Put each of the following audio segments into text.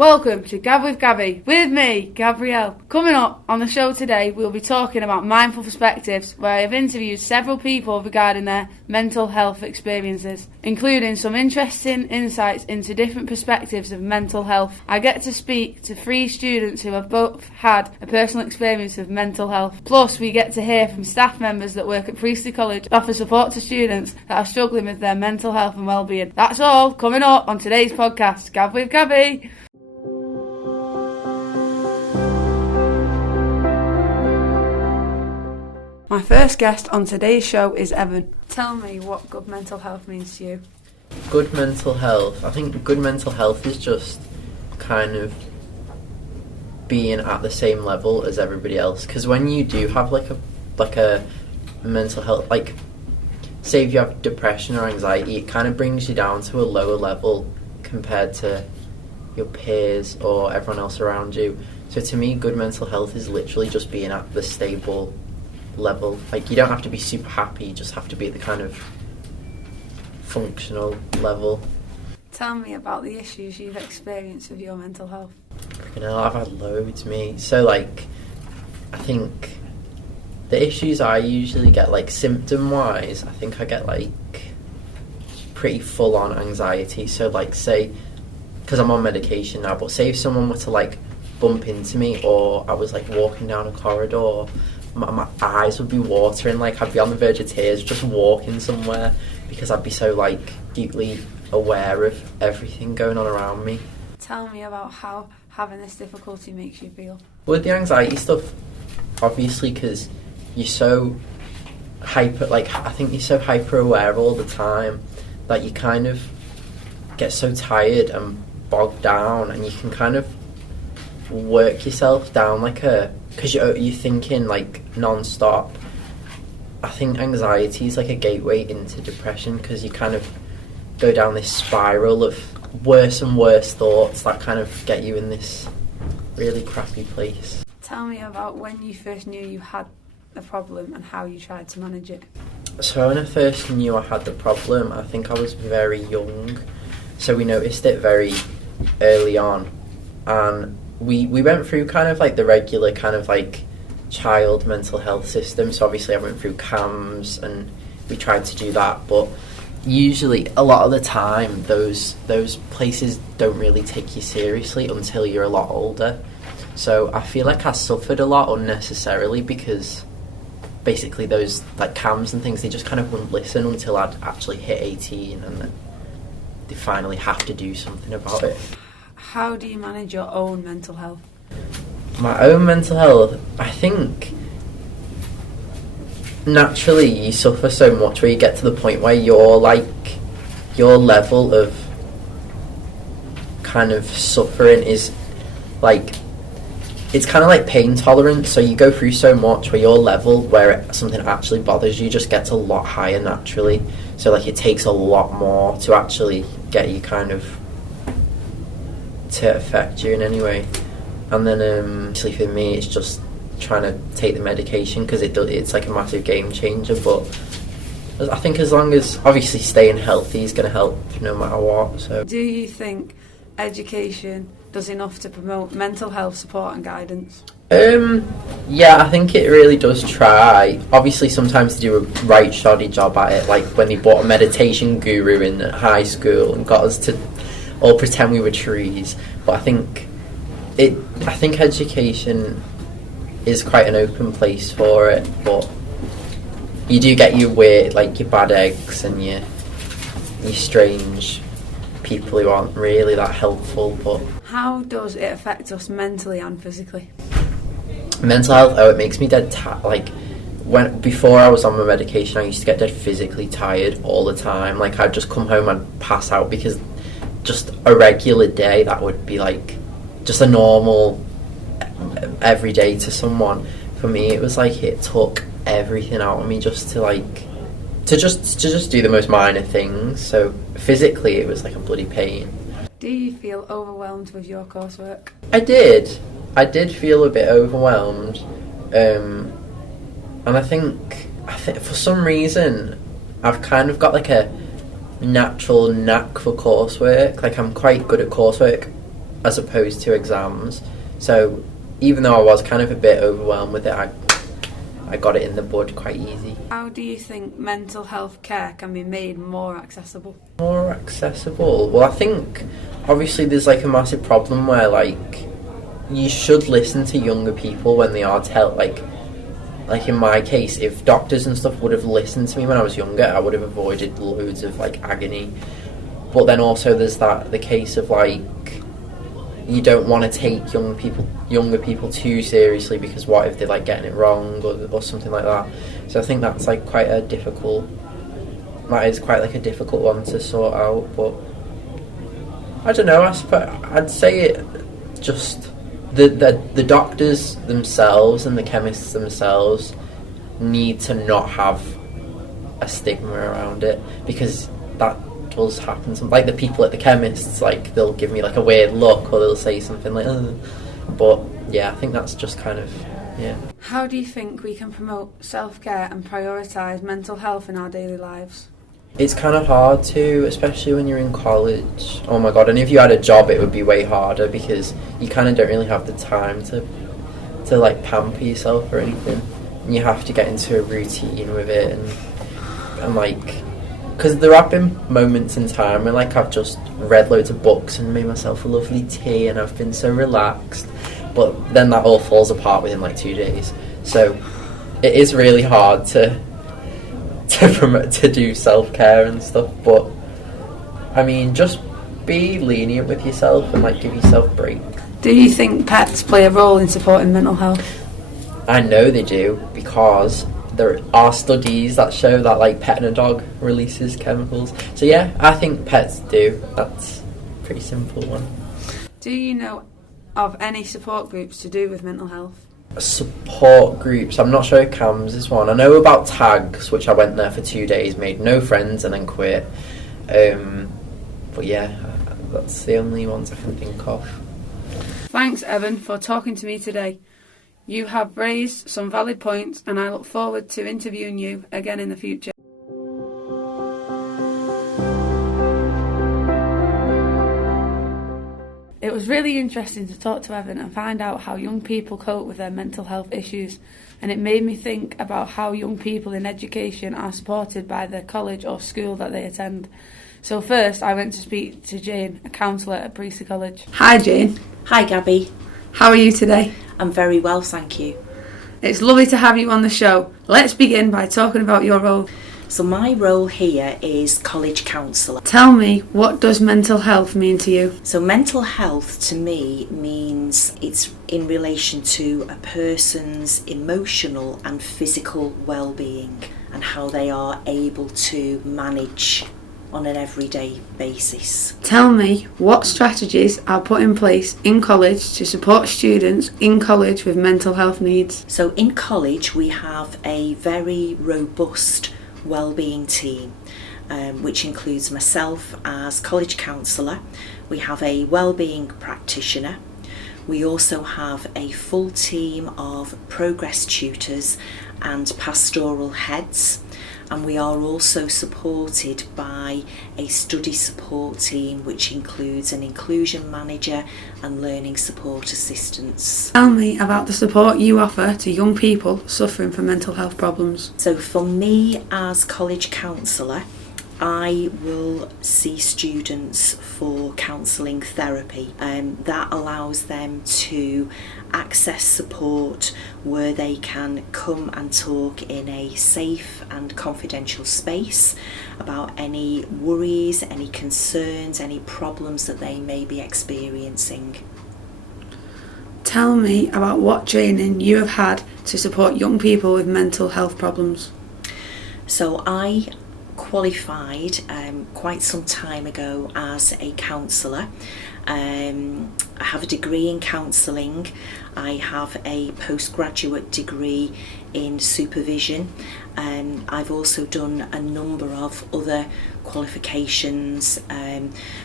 Welcome to Gab with Gabby, with me, Gabrielle. Coming up on the show today, we'll be talking about mindful perspectives, where I have interviewed several people regarding their mental health experiences, including some interesting insights into different perspectives of mental health. I get to speak to 3 students who have both had a personal experience of mental health. Plus, we get to hear from staff members that work at Priestley College that offer support to students that are struggling with their mental health and well-being. That's all coming up on today's podcast, Gab with Gabby. My first guest on today's show is Evan. Tell me what good mental health means to you. Good mental health. I think good mental health is just kind of being at the same level as everybody else. Because when you do have like a mental health, like say if you have depression or anxiety, it kind of brings you down to a lower level compared to your peers or everyone else around you. So to me, good mental health is literally just being at the stable level. Like, you don't have to be super happy, you just have to be at the kind of functional level. Tell me about the issues you've experienced with your mental health. You know, I've had loads, mate. So like, I think the issues I usually get, like symptom wise, I think I get like pretty full on anxiety. So like, say, because I'm on medication now, but say if someone were to like bump into me, or I was like walking down a corridor, my eyes would be watering, like I'd be on the verge of tears just walking somewhere, because I'd be so like deeply aware of everything going on around me. Tell me about how having this difficulty makes you feel. With the anxiety stuff, obviously, because you're so hyper, like I think you're so hyper aware all the time that you kind of get so tired and bogged down, and you can kind of work yourself down like because you're thinking like non-stop. I think anxiety is like a gateway into depression, because you kind of go down this spiral of worse and worse thoughts that kind of get you in this really crappy place. Tell me about when you first knew you had a problem and how you tried to manage it. So when I first knew I had the problem, I think I was very young, so we noticed it very early on, and we went through kind of like the regular kind of like child mental health system. So obviously I went through CAMS and we tried to do that, but usually a lot of the time those places don't really take you seriously until you're a lot older. So I feel like I suffered a lot unnecessarily, because basically those like CAMS and things, they just kind of wouldn't listen until I'd actually hit 18, and then they finally have to do something about it. How do you manage your own mental health? My own mental health, I think naturally you suffer so much where you get to the point where you're like, your level of kind of suffering is like, it's kind of like pain tolerance. So you go through so much where your level where something actually bothers you just gets a lot higher naturally. So like, it takes a lot more to actually get you kind of to affect you in any way. And then actually for me, it's just trying to take the medication, because it's like a massive game changer. But I think as long as obviously staying healthy is going to help no matter what. So do you think education does enough to promote mental health support and guidance? Yeah, I think it really does try. Obviously sometimes they do a right shoddy job at it, like when they brought a meditation guru in at high school and got us to all pretend we were trees. But I think education is quite an open place for it, but you do get your weird, like your bad eggs and your strange people who aren't really that helpful. But how does it affect us mentally and physically? Mental health, it makes me dead before I was on my medication, I used to get dead physically tired all the time. Like, I'd just come home and pass out, because just a regular day, that would be like just a normal every day to someone. For me, it was like it took everything out of me just to just do the most minor things. So physically it was like a bloody pain. Do you feel overwhelmed with your coursework? I did feel a bit overwhelmed, and I think for some reason I've kind of got like a natural knack for coursework. Like, I'm quite good at coursework, as opposed to exams. So even though I was kind of a bit overwhelmed with it, I got it in the bud quite easy. How do you think mental health care can be made more accessible? More accessible? Well, I think obviously there's like a massive problem where like you should listen to younger people when they are like in my case, if doctors and stuff would have listened to me when I was younger, I would have avoided loads of like agony. But then also there's the case of like you don't want to take younger people too seriously, because what if they're like getting it wrong or something like that. So I think that's like quite a difficult one to sort out. But I don't know, I'd say it just the doctors themselves and the chemists themselves need to not have a stigma around it, because that does happen. Like the people at the chemists, like they'll give me like a weird look, or they'll say something like ugh. But yeah, I think that's just kind of, yeah. How do you think we can promote self-care and prioritise mental health in our daily lives? It's kind of hard to, especially when you're in college. Oh my god, and if you had a job it would be way harder, because you kind of don't really have the time to like pamper yourself or anything. And you have to get into a routine with it, and like, because there have been moments in time where like I've just read loads of books and made myself a lovely tea and I've been so relaxed, but then that all falls apart within like 2 days. So it is really hard to do self-care and stuff. But I mean, just be lenient with yourself and like give yourself breaks. Do you think pets play a role in supporting mental health? I know they do, because there are studies that show that like petting a dog releases chemicals. So yeah, I think pets do. That's a pretty simple one. Do you know of any support groups to do with mental health? Support groups, I'm not sure if CAMS is one. I know about TAGS, which I went there for 2 days, made no friends and then quit. But yeah, that's the only ones I can think of. Thanks, Evan, for talking to me today. You have raised some valid points, and I look forward to interviewing you again in the future. It was really interesting to talk to Evan and find out how young people cope with their mental health issues, and it made me think about how young people in education are supported by the college or school that they attend. So first, I went to speak to Jane, a counsellor at Priestley College. Hi Jane. Hi Gabby. How are you today? I'm very well, thank you. It's lovely to have you on the show. Let's begin by talking about your role. So my role here is college counsellor. Tell me, what does mental health mean to you? So mental health to me means it's in relation to a person's emotional and physical well-being and how they are able to manage on an everyday basis. Tell me, what strategies are put in place in college to support students in college with mental health needs? So in college we have a very robust wellbeing team, which includes myself as college counsellor. We have a wellbeing practitioner. We also have a full team of progress tutors and pastoral heads, and we are also supported by a study support team which includes an inclusion manager and learning support assistants. Tell me about the support you offer to young people suffering from mental health problems. So for me as college counsellor, I will see students for counselling therapy, that allows them to access support where they can come and talk in a safe and confidential space about any worries, any concerns, any problems that they may be experiencing. Tell me about what training you have had to support young people with mental health problems. So I qualified quite some time ago as a counsellor. I have a degree in counselling. I have a postgraduate degree in supervision. I've also done a number of other qualifications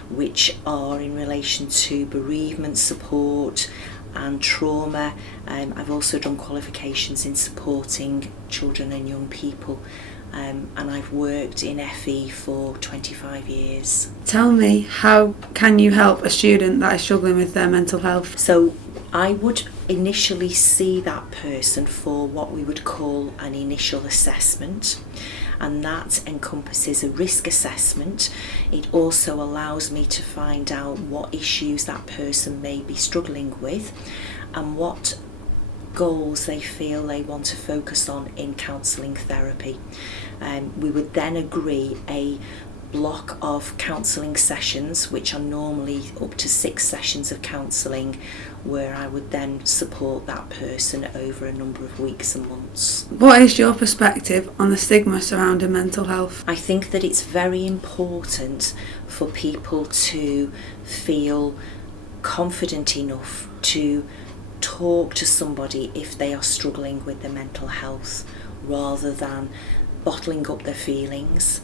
which are in relation to bereavement support and trauma. I've also done qualifications in supporting children and young people and I've worked in FE for 25 years. Tell me, how can you help a student that is struggling with their mental health? So I would initially see that person for what we would call an initial assessment, and that encompasses a risk assessment. It also allows me to find out what issues that person may be struggling with and what goals they feel they want to focus on in counselling therapy. We would then agree a block of counselling sessions, which are normally up to 6 sessions of counselling, where I would then support that person over a number of weeks and months. What is your perspective on the stigma surrounding mental health? I think that it's very important for people to feel confident enough to talk to somebody if they are struggling with their mental health, rather than bottling up their feelings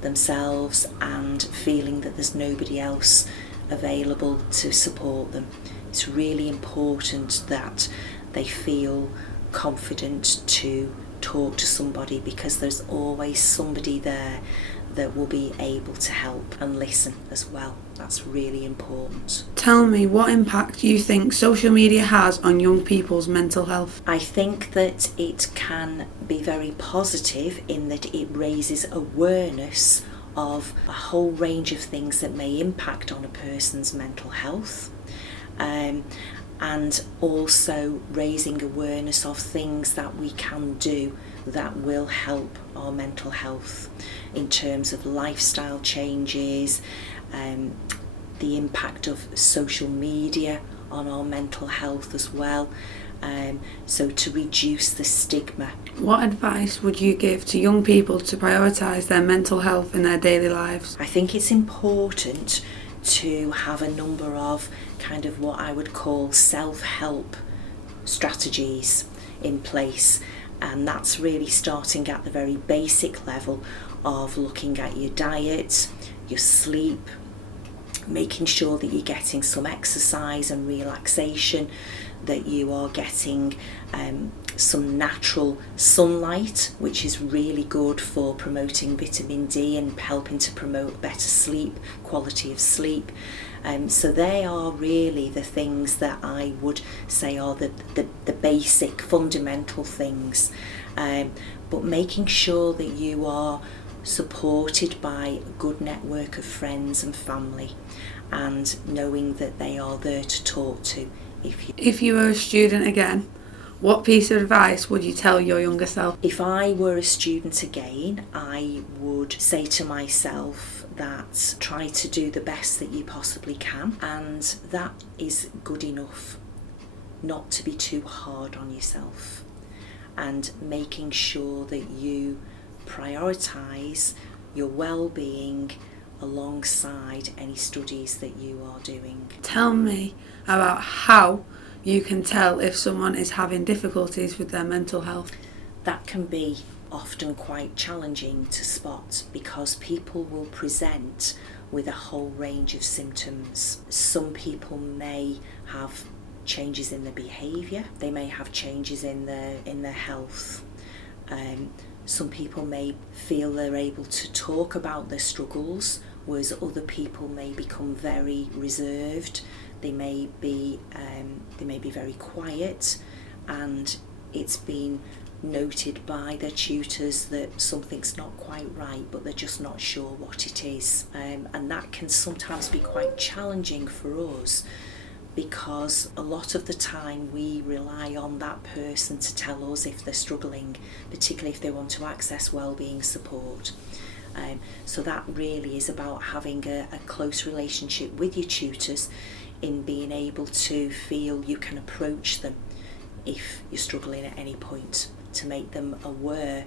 themselves and feeling that there's nobody else available to support them. It's really important that they feel confident to talk to somebody, because there's always somebody there that will be able to help and listen as well. That's really important. Tell me, what impact you think social media has on young people's mental health? I think that it can be very positive in that it raises awareness of a whole range of things that may impact on a person's mental health, and also raising awareness of things that we can do that will help our mental health in terms of lifestyle changes, the impact of social media on our mental health as well, so to reduce the stigma. What advice would you give to young people to prioritise their mental health in their daily lives? I think it's important to have a number of kind of what I would call self-help strategies in place, and that's really starting at the very basic level of looking at your diet, your sleep, making sure that you're getting some exercise and relaxation, that you are getting some natural sunlight, which is really good for promoting vitamin D and helping to promote better sleep, quality of sleep. So they are really the things that I would say are the basic fundamental things, but making sure that you are supported by a good network of friends and family, and knowing that they are there to talk to. If you were a student again, what piece of advice would you tell your younger self? If I were a student again, I would say to myself that try to do the best that you possibly can, and that is good enough. Not to be too hard on yourself, and making sure that you prioritise your well-being alongside any studies that you are doing. Tell me about how you can tell if someone is having difficulties with their mental health. That can be often quite challenging to spot, because people will present with a whole range of symptoms. Some people may have changes in their behaviour, they may have changes in their health. Some people may feel they're able to talk about their struggles, whereas other people may become very reserved. They may be very quiet, and it's been noted by their tutors that something's not quite right, but they're just not sure what it is. And that can sometimes be quite challenging for us, because a lot of the time we rely on that person to tell us if they're struggling, particularly if they want to access wellbeing support. So that really is about having a close relationship with your tutors, in being able to feel you can approach them if you're struggling at any point, to make them aware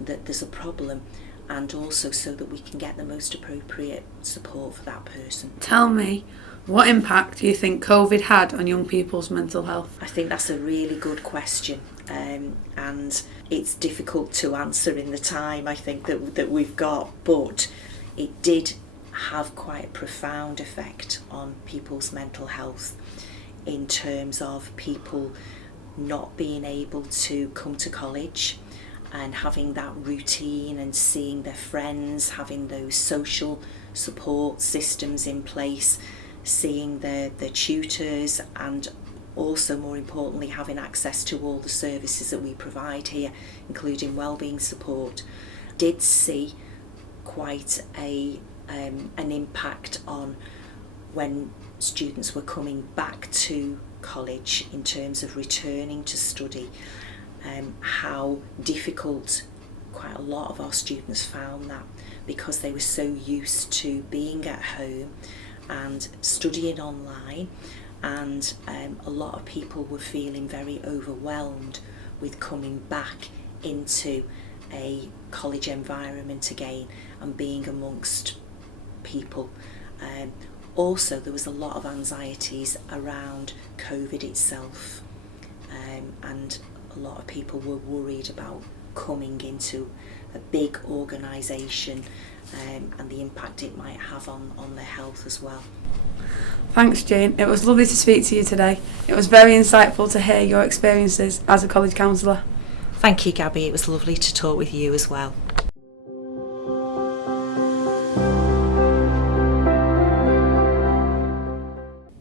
that there's a problem, and also so that we can get the most appropriate support for that person. Tell me, what impact do you think COVID had on young people's mental health? I think that's a really good question, and it's difficult to answer in the time I think that we've got, but it did have quite a profound effect on people's mental health, in terms of people not being able to come to college, and having that routine and seeing their friends, having those social support systems in place, seeing their tutors, and also more importantly having access to all the services that we provide here, including wellbeing support, did see quite an impact on when students were coming back to college in terms of returning to study, how difficult quite a lot of our students found that, because they were so used to being at home and studying online, and a lot of people were feeling very overwhelmed with coming back into a college environment again and being amongst people. Also, there was a lot of anxieties around COVID itself, and a lot of people were worried about coming into a big organisation and the impact it might have on their health as well. Thanks, Jane. It was lovely to speak to you today. It was very insightful to hear your experiences as a college counsellor. Thank you, Gabby. It was lovely to talk with you as well.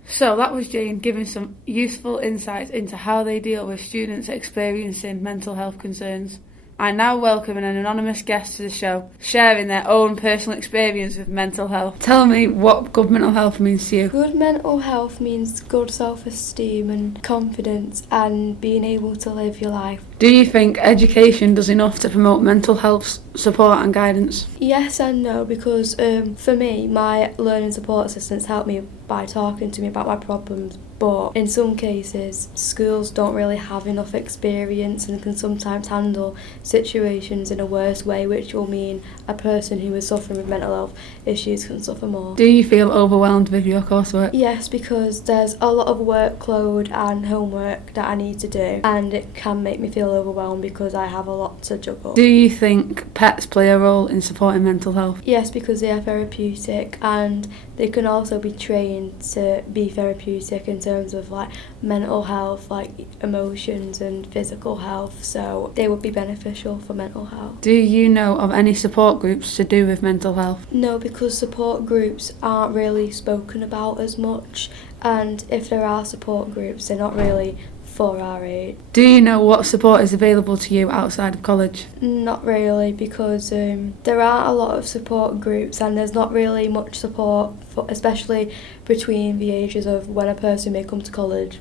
So that was Jane giving some useful insights into how they deal with students experiencing mental health concerns. I now welcome an anonymous guest to the show, sharing their own personal experience with mental health. Tell me what good mental health means to you. Good mental health means good self-esteem and confidence and being able to live your life. Do you think education does enough to promote mental health support and guidance? Yes and no, because for me, my learning support assistants help me by talking to me about my problems, but in some cases schools don't really have enough experience and can sometimes handle situations in a worse way, which will mean a person who is suffering with mental health issues can suffer more. Do you feel overwhelmed with your coursework? Yes, because there's a lot of workload and homework that I need to do, and it can make me feel overwhelmed because I have a lot to juggle. Do you think pets play a role in supporting mental health? Yes, because they are therapeutic and they can also be trained to be therapeutic in terms of like mental health, like emotions and physical health, so they would be beneficial for mental health. Do you know of any support groups to do with mental health? No, because support groups aren't really spoken about as much, and if there are support groups, they're not really for our age. Do you know what support is available to you outside of college? Not really, because there are a lot of support groups and there's not really much support, especially between the ages of when a person may come to college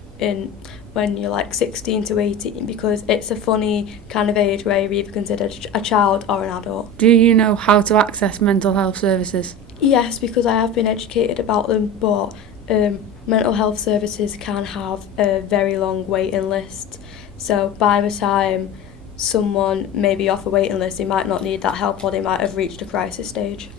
when you're like 16 to 18, because it's a funny kind of age where you're either considered a child or an adult. Do you know how to access mental health services? Yes, because I have been educated about them, but mental health services can have a very long waiting list, so by the time someone may be off a waiting list, they might not need that help or they might have reached a crisis stage.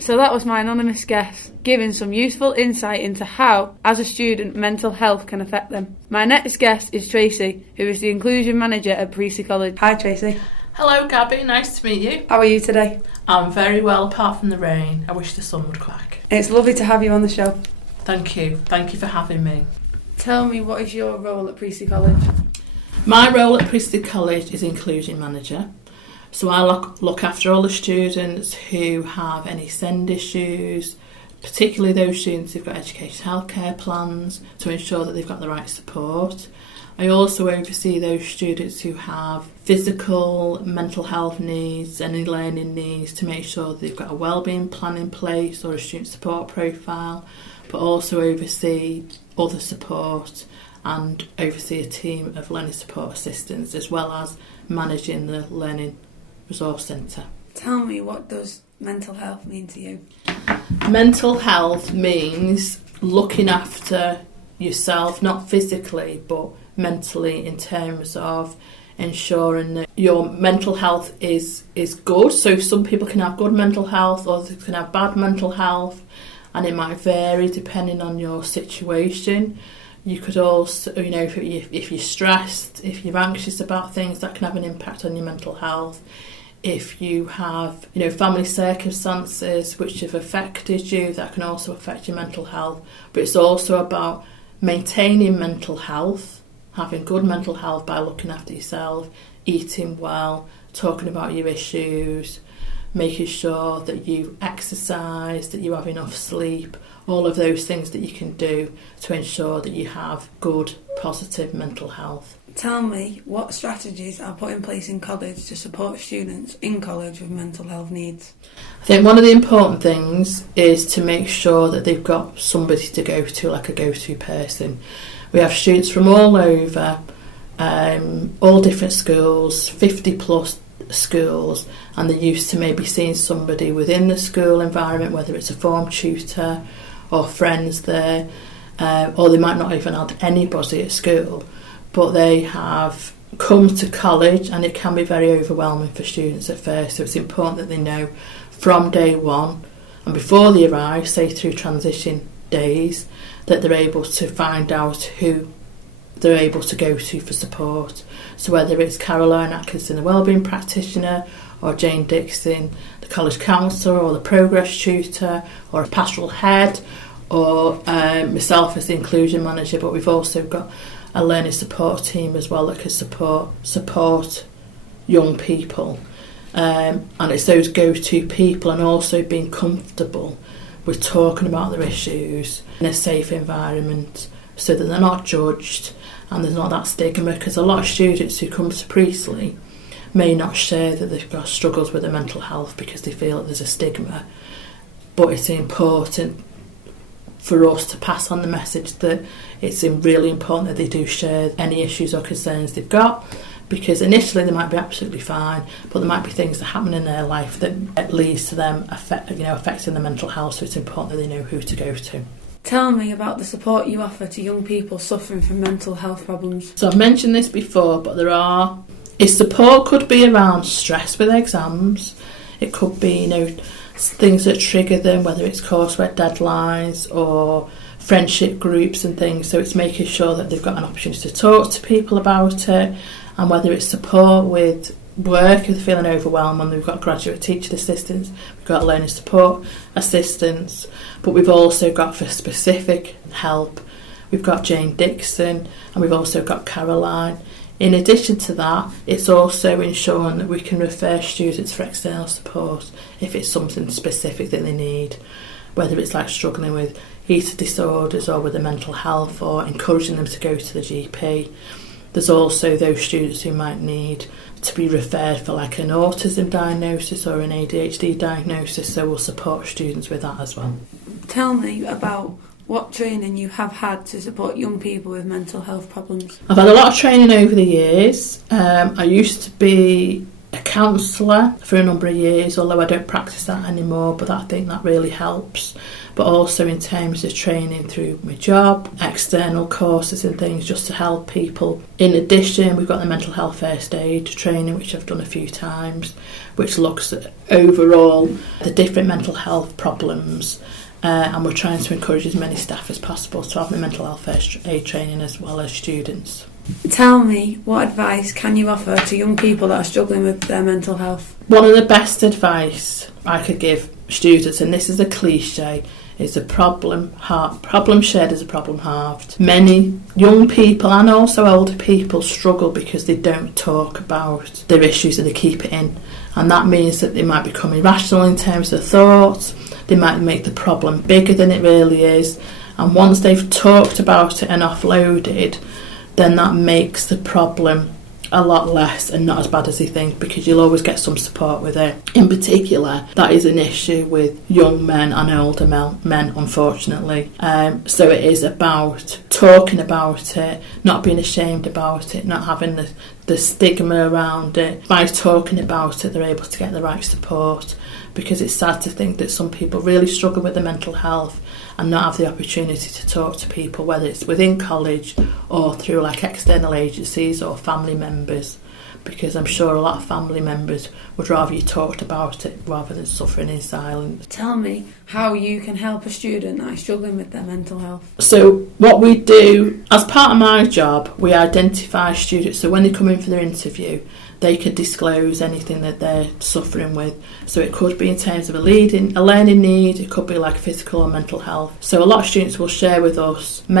So that was my anonymous guest, giving some useful insight into how, as a student, mental health can affect them. My next guest is Tracy, who is the Inclusion Manager at Priestley College. Hi Tracy. Hello Gabby, nice to meet you. How are you today? I'm very well, apart from the rain. I wish the sun would crack. It's lovely to have you on the show. Thank you for having me. Tell me, what is your role at Priestley College? My role at Priestley College is Inclusion Manager. So I look after all the students who have any SEND issues, particularly those students who've got education healthcare plans, to ensure that they've got the right support. I also oversee those students who have physical, mental health needs, any learning needs, to make sure that they've got a wellbeing plan in place or a student support profile, but also oversee other support and oversee a team of learning support assistants, as well as managing the Learning Resource Centre. Tell me, what does mental health mean to you? Mental health means looking after yourself, not physically but mentally, in terms of ensuring that your mental health is good. So some people can have good mental health, others can have bad mental health, and it might vary depending on your situation. You could also, if you're stressed, if you're anxious about things, that can have an impact on your mental health. If you have, family circumstances which have affected you, that can also affect your mental health. But it's also about maintaining mental health, having good mental health by looking after yourself, eating well, talking about your issues, making sure that you exercise, that you have enough sleep, all of those things that you can do to ensure that you have good, positive mental health. Tell me, what strategies are put in place in college to support students in college with mental health needs? I think one of the important things is to make sure that they've got somebody to go to, like a go-to person. We have students from all over, all different schools, 50 plus schools, and they're used to maybe seeing somebody within the school environment, whether it's a form tutor or friends there, or they might not even have anybody at school, but they have come to college and it can be very overwhelming for students at first. So it's important that they know from day one and before they arrive, say through transition days, that they're able to find out who they're able to go to for support. So whether it's Caroline Atkinson, the wellbeing practitioner, or Jane Dixon, the college counsellor, or the progress tutor, or a pastoral head, or myself as the inclusion manager, but we've also got a learning support team as well that can support young people. And it's those go-to people, and also being comfortable with talking about their issues in a safe environment so that they're not judged and there's not that stigma, because a lot of students who come to Priestley may not share that they've got struggles with their mental health because they feel that there's a stigma. But it's important for us to pass on the message that it's really important that they do share any issues or concerns they've got, because initially they might be absolutely fine, but there might be things that happen in their life that leads to them affecting their mental health, so it's important that they know who to go to. Tell me about the support you offer to young people suffering from mental health problems. So I've mentioned this before, but support could be around stress with exams. It could be, things that trigger them, whether it's coursework deadlines or friendship groups and things. So it's making sure that they've got an opportunity to talk to people about it, and whether it's support with work if they're feeling overwhelmed. And we've got graduate teaching assistants, we've got learning support assistants, but we've also got, for specific help, we've got Jane Dixon, and we've also got Caroline. In addition to that, it's also ensuring that we can refer students for external support if it's something specific that they need, whether it's like struggling with eating disorders or with their mental health, or encouraging them to go to the GP. There's also those students who might need to be referred for like an autism diagnosis or an ADHD diagnosis, so we'll support students with that as well. Tell me about what training you have had to support young people with mental health problems. I've had a lot of training over the years. I used to be a counsellor for a number of years, although I don't practice that anymore, but I think that really helps. But also in terms of training through my job, external courses and things just to help people. In addition, we've got the mental health first aid training, which I've done a few times, which looks at overall the different mental health problems. And we're trying to encourage as many staff as possible to have the mental health first aid training as well as students. Tell me, what advice can you offer to young people that are struggling with their mental health? One of the best advice I could give students, and this is a cliche, is a problem shared is a problem halved. Many young people and also older people struggle because they don't talk about their issues and they keep it in. And that means that they might become irrational in terms of thoughts. They might make the problem bigger than it really is. And once they've talked about it and offloaded, then that makes the problem a lot less and not as bad as they think, because you'll always get some support with it. In particular, that is an issue with young men and older men, unfortunately. So it is about talking about it, not being ashamed about it, not having the stigma around it. By talking about it, they're able to get the right support, because it's sad to think that some people really struggle with their mental health and not have the opportunity to talk to people, whether it's within college or through like external agencies or family members. because I'm sure a lot of family members would rather you talked about it rather than suffering in silence. Tell me how you can help a student that is struggling with their mental health. So what we do, as part of my job, we identify students, so when they come in for their interview, they can disclose anything that they're suffering with. So it could be in terms of a learning need, it could be like physical or mental health. So a lot of students will share with us their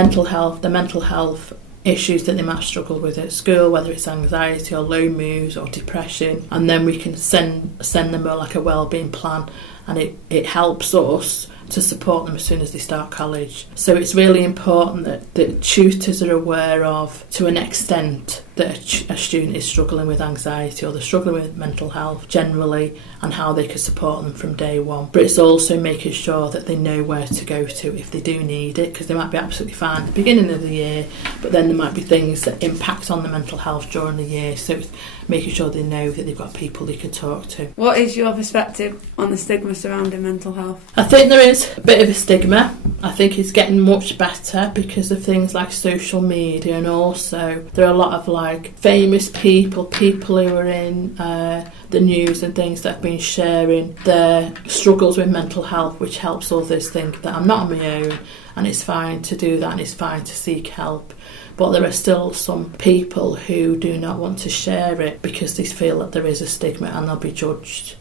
mental health issues that they might struggle with at school, whether it's anxiety or low moods or depression, and then we can send them like a wellbeing plan, and it helps us to support them as soon as they start college. So it's really important that tutors are aware of, to an extent, that a student is struggling with anxiety or they're struggling with mental health generally, and how they can support them from day one. But it's also making sure that they know where to go to if they do need it, because they might be absolutely fine at the beginning of the year, but then there might be things that impact on the mental health during the year. So it's making sure they know that they've got people they can talk to. What is your perspective on the stigma surrounding mental health? I think there is a bit of a stigma. I think it's getting much better because of things like social media, and also there are a lot of like famous people who are in the news and things that have been sharing their struggles with mental health, which helps others think that I'm not on my own, and it's fine to do that and it's fine to seek help. But there are still some people who do not want to share it because they feel that there is a stigma and they'll be judged.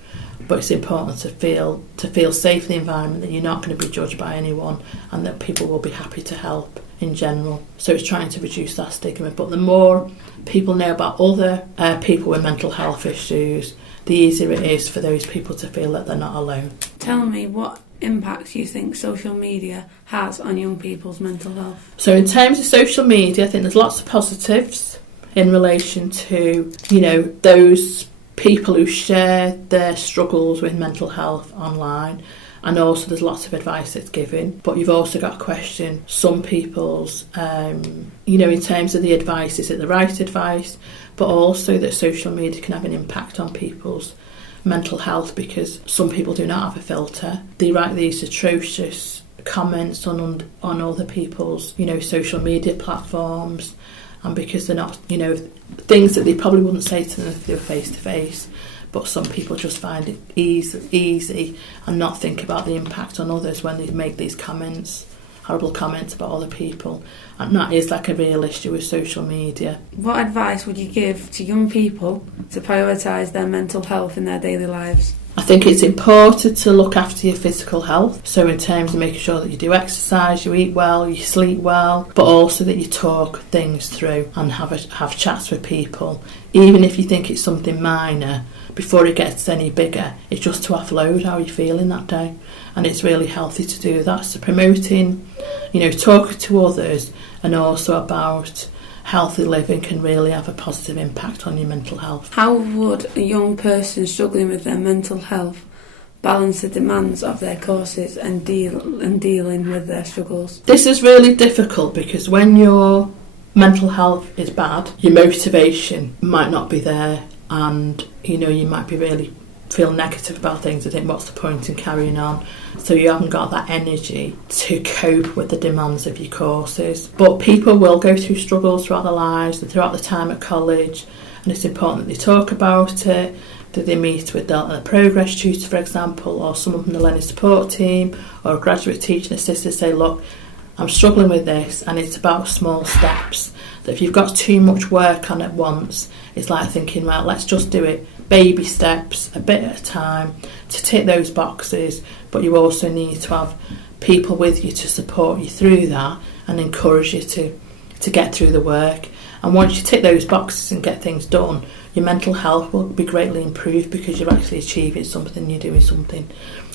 But it's important to feel safe in the environment, that you're not going to be judged by anyone, and that people will be happy to help in general. So it's trying to reduce that stigma. But the more people know about other people with mental health issues, the easier it is for those people to feel that they're not alone. Tell me, what impact you think social media has on young people's mental health? So in terms of social media, I think there's lots of positives in relation to, those people who share their struggles with mental health online, and also there's lots of advice that's given. But you've also got to question some people's, in terms of the advice, is it the right advice? But also that social media can have an impact on people's mental health, because some people do not have a filter. They write these atrocious comments on other people's, social media platforms, and because they're not, things that they probably wouldn't say to them if they were face to face. But some people just find it easy and not think about the impact on others when they make these comments, horrible comments about other people. And that is like a real issue with social media. What advice would you give to young people to prioritise their mental health in their daily lives? I think it's important to look after your physical health. So in terms of making sure that you do exercise, you eat well, you sleep well, but also that you talk things through and have chats with people. Even if you think it's something minor, before it gets any bigger, it's just to offload how you're feeling that day. And it's really healthy to do that. So promoting, talking to others, and also about healthy living can really have a positive impact on your mental health. How would a young person struggling with their mental health balance the demands of their courses and dealing with their struggles? This is really difficult because when your mental health is bad, your motivation might not be there, and you might be really feel negative about things. I think, what's the point in carrying on? So you haven't got that energy to cope with the demands of your courses. But people will go through struggles throughout their lives and throughout the time at college, and it's important that they talk about it, that they meet with a progress tutor, for example, or someone from the learning support team, or a graduate teaching assistant, say, look, I'm struggling with this, and it's about small steps. That if you've got too much work on at once, it's like thinking, well, let's just do it baby steps, a bit at a time, to tick those boxes. But you also need to have people with you to support you through that and encourage you to get through the work. And once you tick those boxes and get things done, your mental health will be greatly improved because you're actually achieving something, you're doing something.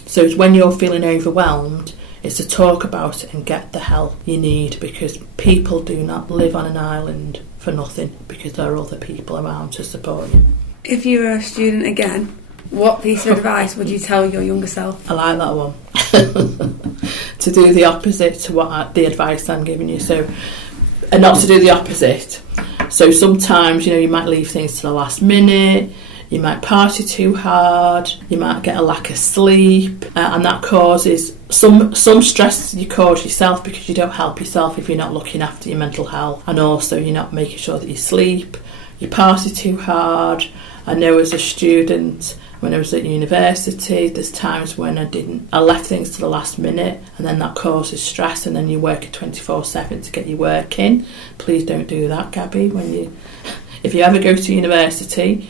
So it's when you're feeling overwhelmed, it's to talk about it and get the help you need, because people do not live on an island for nothing, because there are other people around to support you. If you were a student again, what piece of advice would you tell your younger self? I like that one. To do the opposite to the advice I'm giving you. So, and not to do the opposite. So sometimes, you might leave things to the last minute, you might party too hard, you might get a lack of sleep, and that causes some stress you cause yourself, because you don't help yourself if you're not looking after your mental health, and also you're not making sure that you sleep, you party too hard. I know as a student, when I was at university, there's times when I left things to the last minute, and then that causes stress, and then you're working 24/7 to get your work in. Please don't do that, Gabby, if you ever go to university.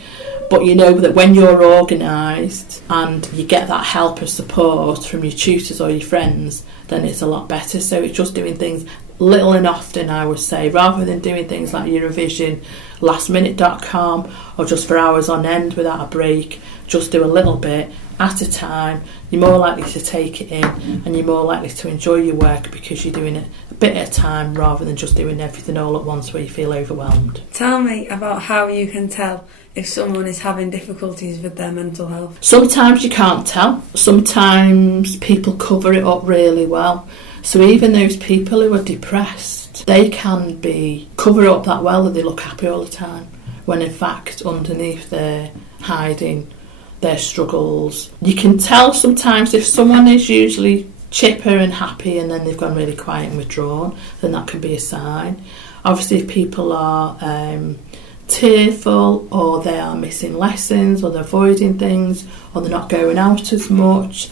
But you know that when you're organised and you get that help and support from your tutors or your friends, then it's a lot better. So it's just doing things little and often, I would say, rather than doing things like Eurovision, lastminute.com, or just for hours on end without a break. Just do a little bit at a time. You're more likely to take it in, and you're more likely to enjoy your work because you're doing it a bit at a time rather than just doing everything all at once where you feel overwhelmed. Tell me about how you can tell if someone is having difficulties with their mental health. Sometimes you can't tell. Sometimes people cover it up really well. So even those people who are depressed, they can cover it up that well that they look happy all the time, when in fact underneath they're hiding their struggles. You can tell sometimes if someone is usually chipper and happy and then they've gone really quiet and withdrawn, then that can be a sign. Obviously if people are tearful, or they are missing lessons, or they're avoiding things, or they're not going out as much,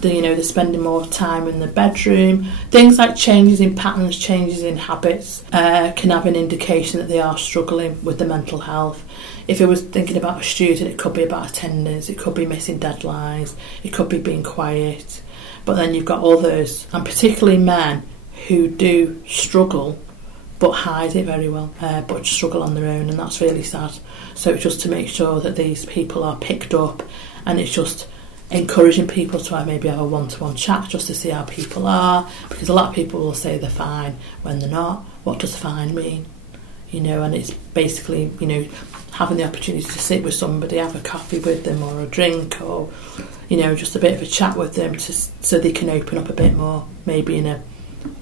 they're spending more time in the bedroom, things like changes in patterns, changes in habits can have an indication that they are struggling with the mental health. If I was thinking about a student, it could be about attendance, it could be missing deadlines, it could be being quiet. But then you've got others, and particularly men, who do struggle but hide it very well, but struggle on their own, and that's really sad. So it's just to make sure that these people are picked up, and it's just encouraging people to maybe have a one-to-one chat just to see how people are, because a lot of people will say they're fine when they're not. What does fine mean? And it's basically, having the opportunity to sit with somebody, have a coffee with them or a drink, or, just a bit of a chat with them so they can open up a bit more, maybe in a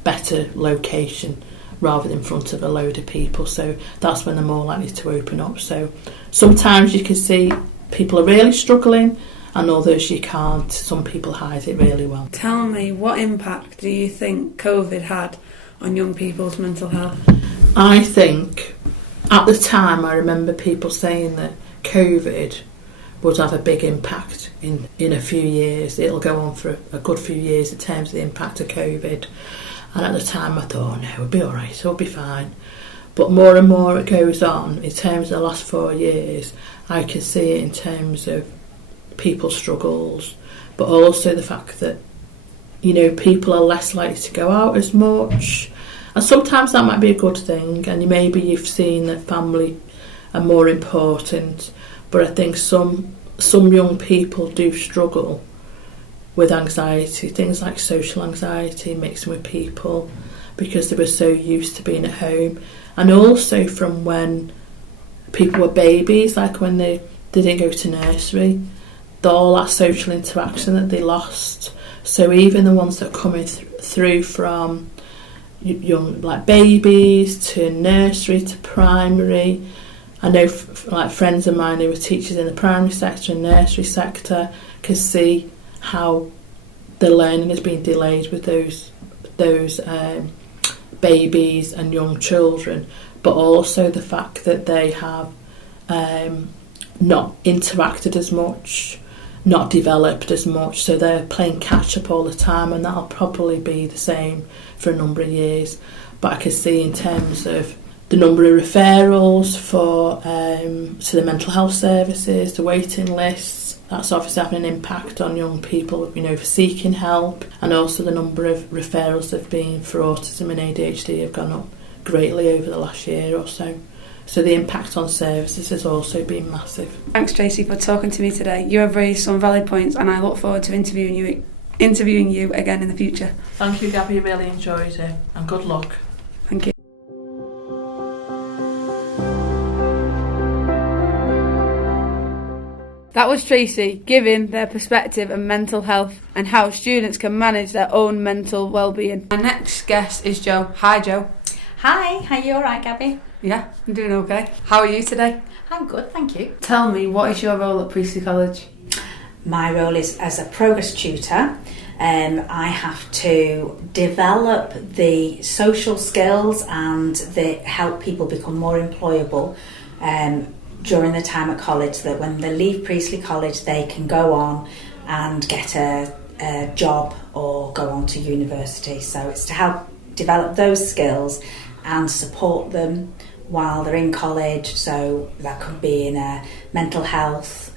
better location rather than in front of a load of people. So that's when they're more likely to open up. So sometimes you can see people are really struggling, and others you can't. Some people hide it really well. Tell me, what impact do you think COVID had on young people's mental health? I think at the time I remember people saying that COVID would have a big impact in a few years. It'll go on for a good few years in terms of the impact of COVID. And at the time I thought, no, it'll be all right, it'll be fine. But more and more it goes on. In terms of the last 4 years, I can see it in terms of people's struggles, but also the fact that, people are less likely to go out as much. And sometimes that might be a good thing, and maybe you've seen that family are more important. But I think some young people do struggle with anxiety, things like social anxiety, mixing with people, because they were so used to being at home. And also from when people were babies, like when they didn't go to nursery, all that social interaction that they lost. So even the ones that are coming through from young, like babies to nursery to primary, I know like friends of mine who were teachers in the primary sector and nursery sector can see how the learning has been delayed with those babies and young children, but also the fact that they have not interacted as much, not developed as much, so they're playing catch up all the time, and that'll probably be the same for a number of years. But I can see in terms of the number of referrals for to the mental health services, the waiting lists, that's obviously having an impact on young people, for seeking help, and also the number of referrals that have been for autism and ADHD have gone up greatly over the last year or so. So the impact on services has also been massive. Thanks, Tracy, for talking to me today. You have raised some valid points, and I look forward to interviewing you again in the future. Thank you, Gabby. Really enjoyed it, and good luck. Thank you. That was Tracy giving their perspective on mental health and how students can manage their own mental well-being. Our next guest is Jo. Hi, Jo. Hi, are you alright, Gabby? Yeah, I'm doing okay. How are you today? I'm good, thank you. Tell me, what is your role at Priestley College? My role is as a progress tutor. I have to develop the social skills and help people become more employable during the time at college, so that when they leave Priestley College they can go on and get a job or go on to university. So it's to help develop those skills and support them while they're in college. So that could be in a mental health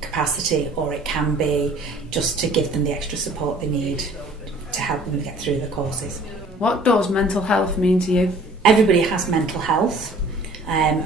capacity, or it can be just to give them the extra support they need to help them get through the courses. What does mental health mean to you? Everybody has mental health.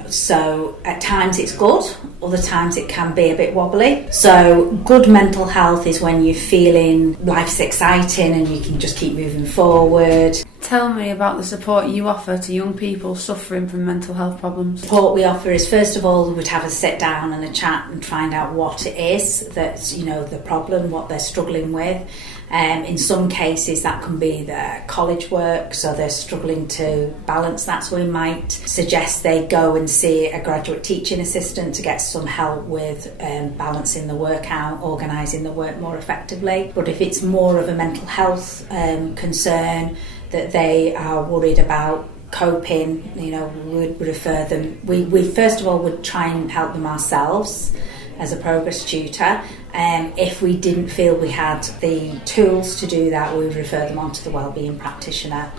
So at times it's good, other times it can be a bit wobbly. So good mental health is when you're feeling life's exciting and you can just keep moving forward. Tell me about the support you offer to young people suffering from mental health problems. Support we offer is, first of all, we'd have a sit down and a chat and find out what it is that's, the problem, what they're struggling with. In some cases that can be their college work, so they're struggling to balance that, so we might suggest they go and see a graduate teaching assistant to get some help with balancing the work out, organising the work more effectively. But if it's more of a mental health concern that they are worried about coping, we would refer them. We first of all would try and help them ourselves as a progress tutor. If we didn't feel we had the tools to do that, we would refer them on to the wellbeing practitioner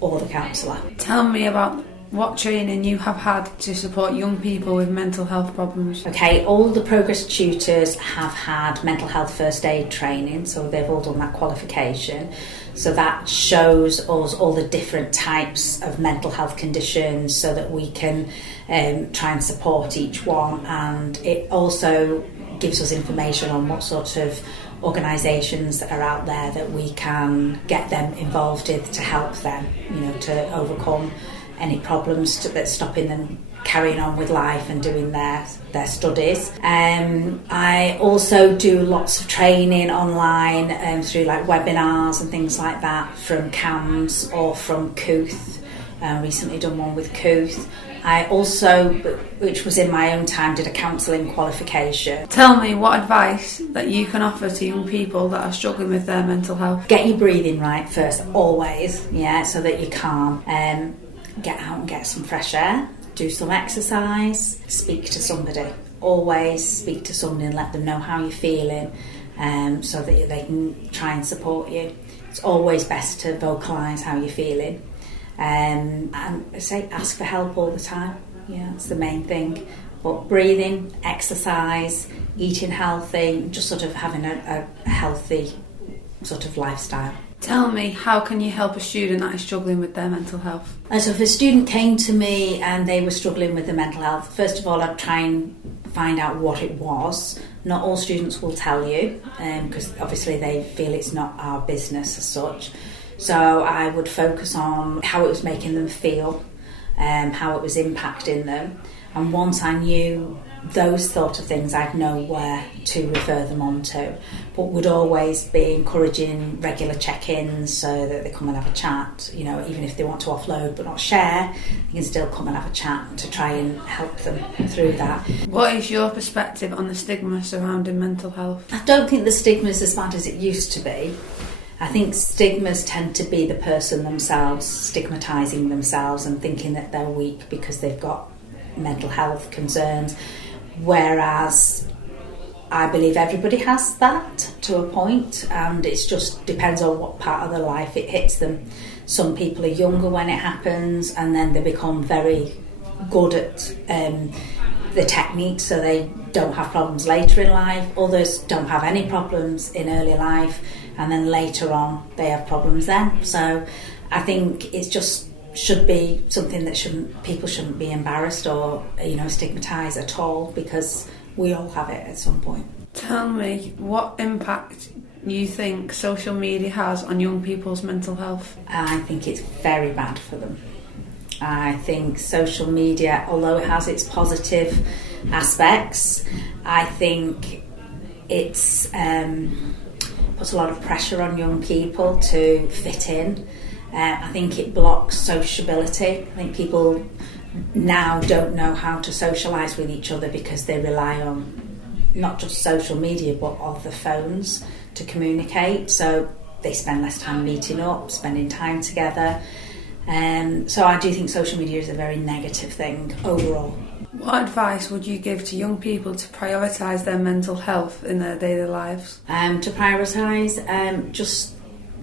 or the counsellor. Tell me about what training you have had to support young people with mental health problems. Okay, all the progress tutors have had mental health first aid training, so they've all done that qualification. So that shows us all the different types of mental health conditions so that we can try and support each one, and it also gives us information on what sort of organisations that are out there that we can get them involved with to help them, to overcome any problems that's stopping them carrying on with life and doing their studies. I also do lots of training online through like webinars and things like that from CAMS or from Cooth. Recently done one with Cooth. I also, which was in my own time, did a counselling qualification. Tell me what advice that you can offer to young people that are struggling with their mental health. Get your breathing right first, always, so that you're calm. Get out and get some fresh air, do some exercise, speak to somebody. Always speak to somebody and let them know how you're feeling, so that they can try and support you. It's always best to vocalise how you're feeling. And say ask for help all the time. That's the main thing. But breathing, exercise, eating healthy, just sort of having a healthy sort of lifestyle. Tell me, how can you help a student that is struggling with their mental health? And so if a student came to me and they were struggling with their mental health, first of all I'd try and find out what it was. Not all students will tell you, because obviously they feel it's not our business as such. So I would focus on how it was making them feel, how it was impacting them. And once I knew those sort of things, I'd know where to refer them on to. But would always be encouraging regular check-ins so that they come and have a chat. Even if they want to offload but not share, they can still come and have a chat to try and help them through that. What is your perspective on the stigma surrounding mental health? I don't think the stigma is as bad as it used to be. I think stigmas tend to be the person themselves stigmatising themselves and thinking that they're weak because they've got mental health concerns, whereas I believe everybody has that to a point, and it just depends on what part of their life it hits them. Some people are younger when it happens, and then they become very good at the techniques, so they don't have problems later in life. Others don't have any problems in early life, and then later on they have problems then. So I think it's just should be something that people shouldn't be embarrassed or stigmatised at all, because we all have it at some point. Tell me what impact you think social media has on young people's mental health. I think it's very bad for them. I think social media, although it has its positive aspects, I think it's puts a lot of pressure on young people to fit in. I think it blocks sociability. I think people now don't know how to socialise with each other because they rely on not just social media but other phones to communicate. So they spend less time meeting up, spending time together. So I do think social media is a very negative thing overall. What advice would you give to young people to prioritise their mental health in their daily lives? To prioritise, just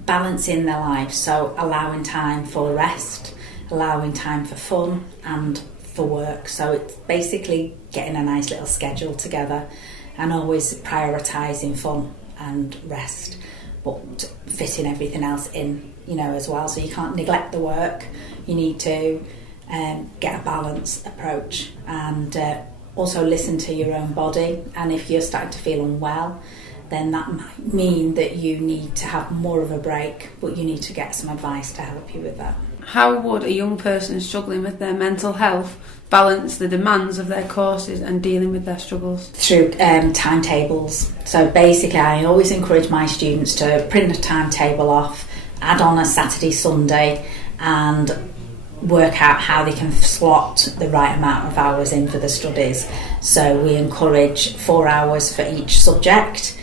balancing their lives, so allowing time for rest, allowing time for fun and for work. So it's basically getting a nice little schedule together and always prioritising fun and rest, but fitting everything else in, as well. So you can't neglect the work. You need to get a balanced approach and also listen to your own body. And if you're starting to feel unwell, then that might mean that you need to have more of a break, but you need to get some advice to help you with that. How would a young person struggling with their mental health balance the demands of their courses and dealing with their struggles? Through timetables. So basically I always encourage my students to print a timetable off, add on a Saturday, Sunday, and work out how they can slot the right amount of hours in for the studies. So we encourage 4 hours for each subject.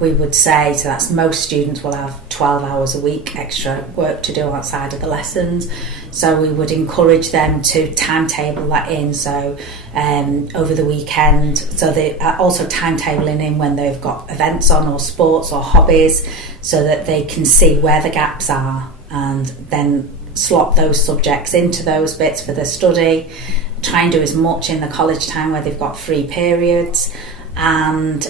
We would say, so that's most students will have 12 hours a week extra work to do outside of the lessons. So we would encourage them to timetable that in, so over the weekend. So they are also timetabling in when they've got events on or sports or hobbies, so that they can see where the gaps are and then slot those subjects into those bits for their study. Try and do as much in the college time where they've got free periods, and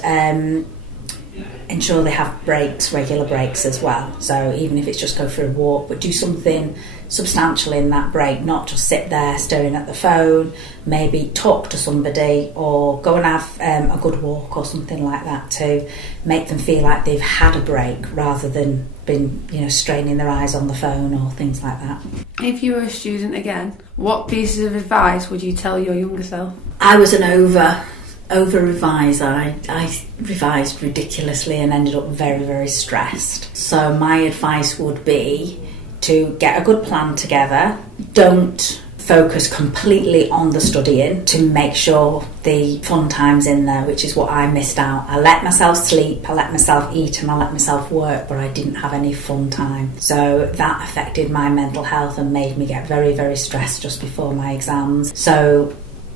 ensure they have breaks, regular breaks as well. So even if it's just go for a walk, but do something substantial in that break, not just sit there staring at the phone. Maybe talk to somebody or go and have a good walk or something like that to make them feel like they've had a break rather than been straining their eyes on the phone or things like that. If you were a student again, what pieces of advice would you tell your younger self? I was an over reviser. I revised ridiculously and ended up very, very stressed. So my advice would be to get a good plan together. Don't focus completely on the studying, to make sure the fun time's in there, which is what I missed out. I let myself sleep, I let myself eat, and I let myself work, but I didn't have any fun time. So that affected my mental health and made me get very, very stressed just before my exams. So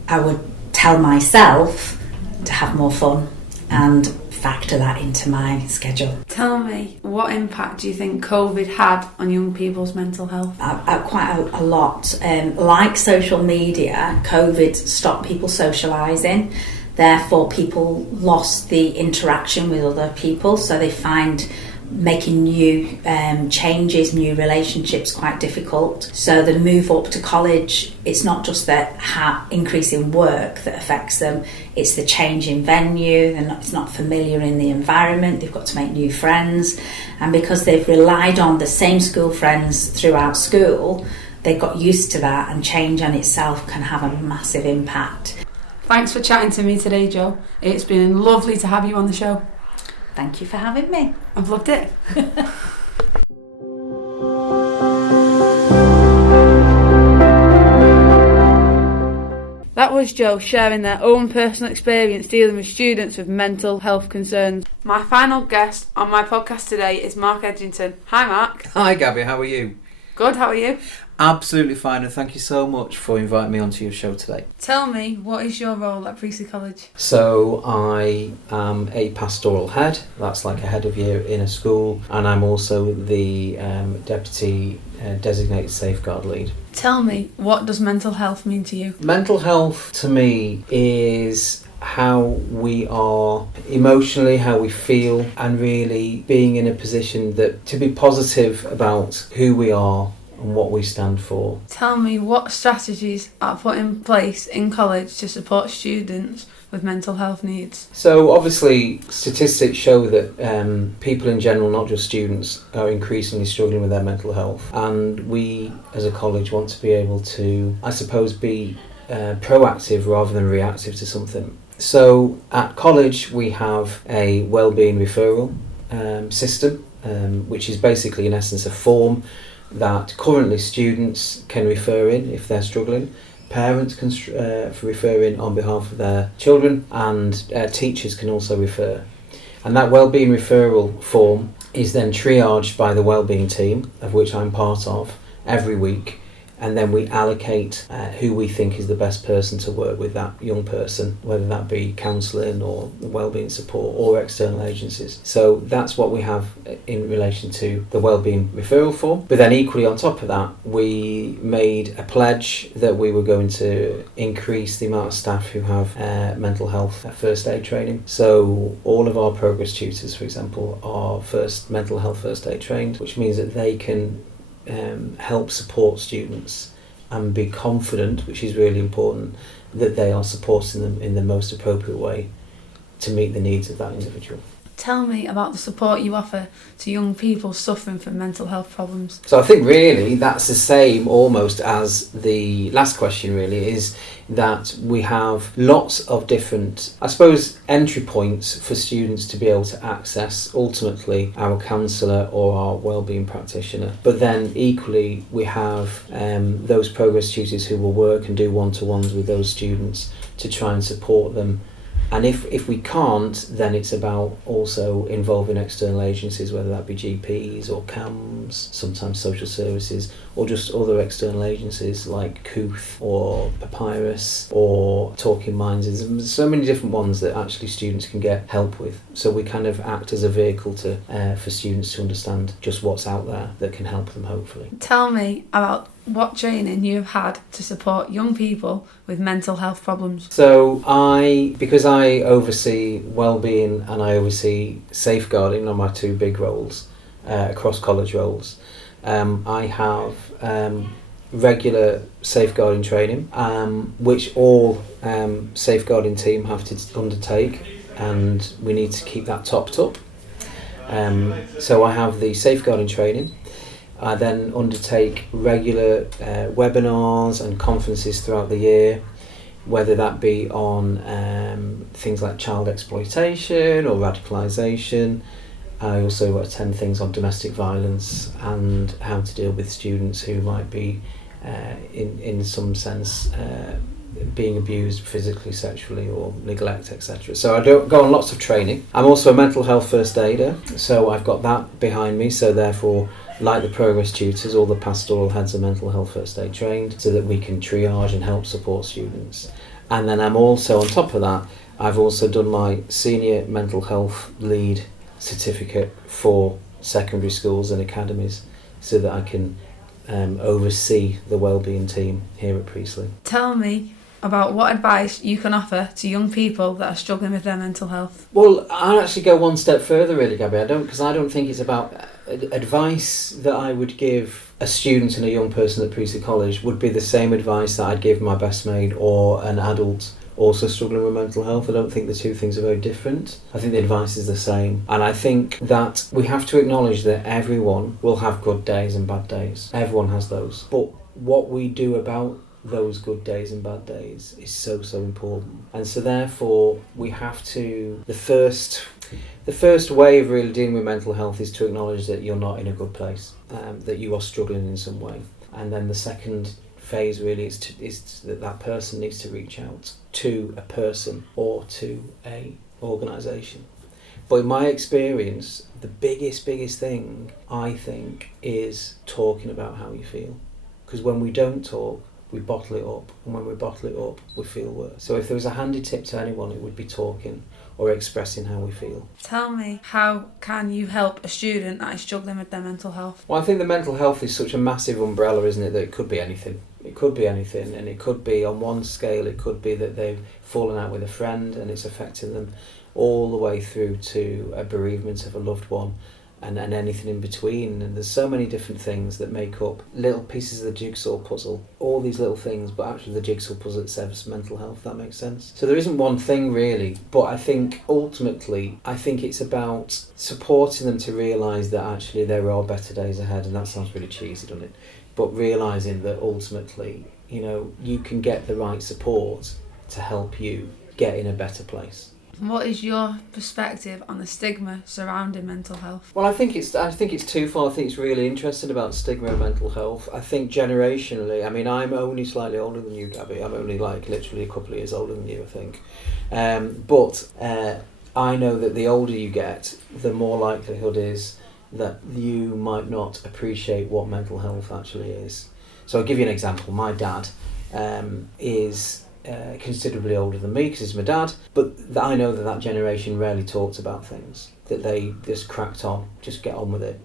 I would tell myself to have more fun and factor that into my schedule. Tell me, what impact do you think COVID had on young people's mental health? Quite a lot. Like social media, COVID stopped people socialising. Therefore, people lost the interaction with other people, so they find making new changes, new relationships quite difficult. So the move up to college, it's not just the increase in work that affects them, it's the change in venue, it's not familiar in the environment, they've got to make new friends, and because they've relied on the same school friends throughout school, they've got used to that, and change on itself can have a massive impact. Thanks for chatting to me today, Jo. It's been lovely to have you on the show. Thank you for having me. I've loved it. That was Jo sharing their own personal experience dealing with students with mental health concerns. My final guest on my podcast today is Mark Edgington. Hi, Mark. Hi, Gabby. How are you? Good, how are you? Absolutely fine, and thank you so much for inviting me onto your show today. Tell me, what is your role at Priestley College? So I am a pastoral head, that's like a head of year in a school, and I'm also the deputy designated safeguard lead. Tell me, what does mental health mean to you? Mental health to me is how we are emotionally, how we feel, and really being in a position that to be positive about who we are and what we stand for. Tell me, what strategies are put in place in college to support students with mental health needs? So obviously statistics show that people in general, not just students, are increasingly struggling with their mental health, and we as a college want to be able to, I suppose, be proactive rather than reactive to something. So at college we have a wellbeing referral system, which is basically in essence a form that currently students can refer in if they're struggling, parents can refer in on behalf of their children, and teachers can also refer. And that wellbeing referral form is then triaged by the wellbeing team, of which I'm part of, every week, and then we allocate who we think is the best person to work with that young person, whether that be counselling or wellbeing support or external agencies. So that's what we have in relation to the wellbeing referral form. But then equally on top of that, we made a pledge that we were going to increase the amount of staff who have mental health first aid training. So all of our progress tutors, for example, are mental health first aid trained, which means that they can help support students and be confident, which is really important, that they are supporting them in the most appropriate way to meet the needs of that individual. Tell me about the support you offer to young people suffering from mental health problems. So I think really that's the same almost as the last question really, is that we have lots of different, I suppose, entry points for students to be able to access ultimately our counsellor or our wellbeing practitioner. But then equally we have those progress tutors who will work and do one-to-ones with those students to try and support them. And if we can't, then it's about also involving external agencies, whether that be GPs or CAMS, sometimes social services, or just other external agencies like Cooth or Papyrus or Talking Minds. There's so many different ones that actually students can get help with. So we kind of act as a vehicle to for students to understand just what's out there that can help them, hopefully. Tell me about what training you've had to support young people with mental health problems. So because I oversee wellbeing and I oversee safeguarding on my two big roles, across college roles, I have regular safeguarding training, which all safeguarding team have to undertake, and we need to keep that topped up. So I have the safeguarding training. I then undertake regular webinars and conferences throughout the year, whether that be on things like child exploitation or radicalisation. I also attend things on domestic violence and how to deal with students who might be, in some sense, being abused physically, sexually, or neglect, etc. So I don't go on lots of training. I'm also a mental health first aider, so I've got that behind me, so therefore, like the progress tutors, all the pastoral heads are mental health first aid trained so that we can triage and help support students. And then I'm also, on top of that, I've also done my senior mental health lead certificate for secondary schools and academies so that I can oversee the wellbeing team here at Priestley. Tell me about what advice you can offer to young people that are struggling with their mental health. Well, I'd actually go one step further really, Gabby. Because I don't think it's about advice that I would give a student and a young person at Priestley College would be the same advice that I'd give my best mate or an adult also struggling with mental health. I don't think the two things are very different. I think the advice is the same. And I think that we have to acknowledge that everyone will have good days and bad days. Everyone has those. But what we do about those good days and bad days is so important. And so therefore we have to, the first way of really dealing with mental health is to acknowledge that you're not in a good place, that you are struggling in some way. And then the second phase really is that person needs to reach out to a person or to a organisation. But in my experience, the biggest thing I think is talking about how you feel. Because when we don't talk, we bottle it up, and when we bottle it up, we feel worse. So if there was a handy tip to anyone, it would be talking or expressing how we feel. Tell me, how can you help a student that is struggling with their mental health? Well, I think the mental health is such a massive umbrella, isn't it, that it could be anything. It could be anything, and it could be, on one scale, it could be that they've fallen out with a friend and it's affecting them, all the way through to a bereavement of a loved one, and anything in between. And there's so many different things that make up little pieces of the jigsaw puzzle, all these little things, but actually the jigsaw puzzle itself is mental health, if that makes sense. So there isn't one thing really, but I think ultimately it's about supporting them to realise that actually there are better days ahead. And that sounds really cheesy, doesn't it? But realising that ultimately, you can get the right support to help you get in a better place. What is your perspective on the stigma surrounding mental health? Well, I think it's twofold. I think it's really interesting about stigma and mental health. I think generationally, I'm only slightly older than you, Gabby. I'm only literally a couple of years older than you, I think. But I know that the older you get, the more likelihood is that you might not appreciate what mental health actually is. So I'll give you an example. My dad is considerably older than me because he's my dad, but I know that generation rarely talked about things, that they just cracked on, just get on with it,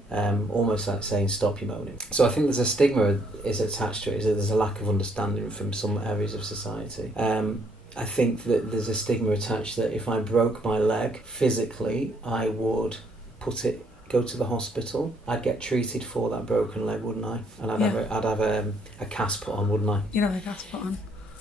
almost like saying stop your moaning. So I think there's a stigma is attached to it, is that there's a lack of understanding from some areas of society. I think that there's a stigma attached that if I broke my leg physically, I would go to the hospital, I'd get treated for that broken leg, wouldn't I? And I'd have a cast put on, wouldn't I? You'd have a cast put on.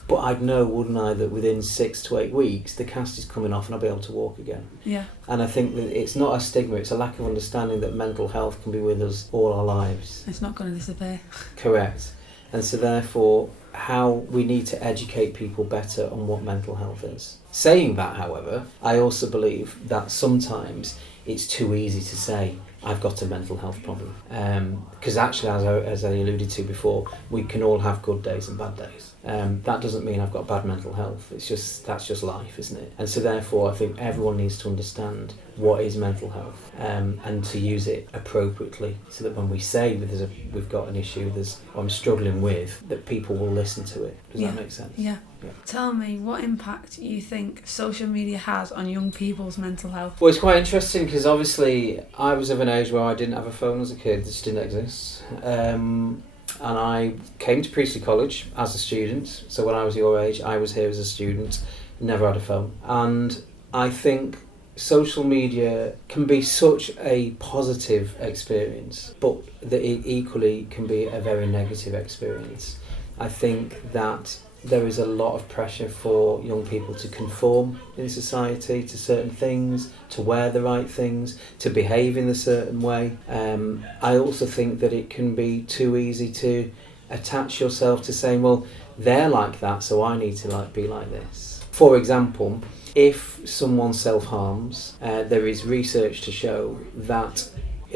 But I'd know, wouldn't I, that within 6 to 8 weeks, the cast is coming off and I'll be able to walk again. Yeah. And I think that it's not a stigma, it's a lack of understanding that mental health can be with us all our lives. It's not going to disappear. Correct. And so therefore, how we need to educate people better on what mental health is. Saying that, however, I also believe that sometimes it's too easy to say, I've got a mental health problem. Because actually, as I alluded to before, we can all have good days and bad days. That doesn't mean I've got bad mental health. That's just life, isn't it? And so therefore, I think everyone needs to understand what is mental health and to use it appropriately, so that when we say we've got an issue, I'm struggling with, that people will listen to it. Does that make sense? Yeah. Tell me, what impact you think social media has on young people's mental health? Well, it's quite interesting because obviously I was of an age where I didn't have a phone as a kid. It just didn't exist. And I came to Priestley College as a student. So when I was your age, I was here as a student, never had a phone. And I think social media can be such a positive experience, but that it equally can be a very negative experience. I think that there is a lot of pressure for young people to conform in society to certain things, to wear the right things, to behave in a certain way. I also think that it can be too easy to attach yourself to saying, well, they're like that, so I need to be like this. For example, if someone self-harms, there is research to show that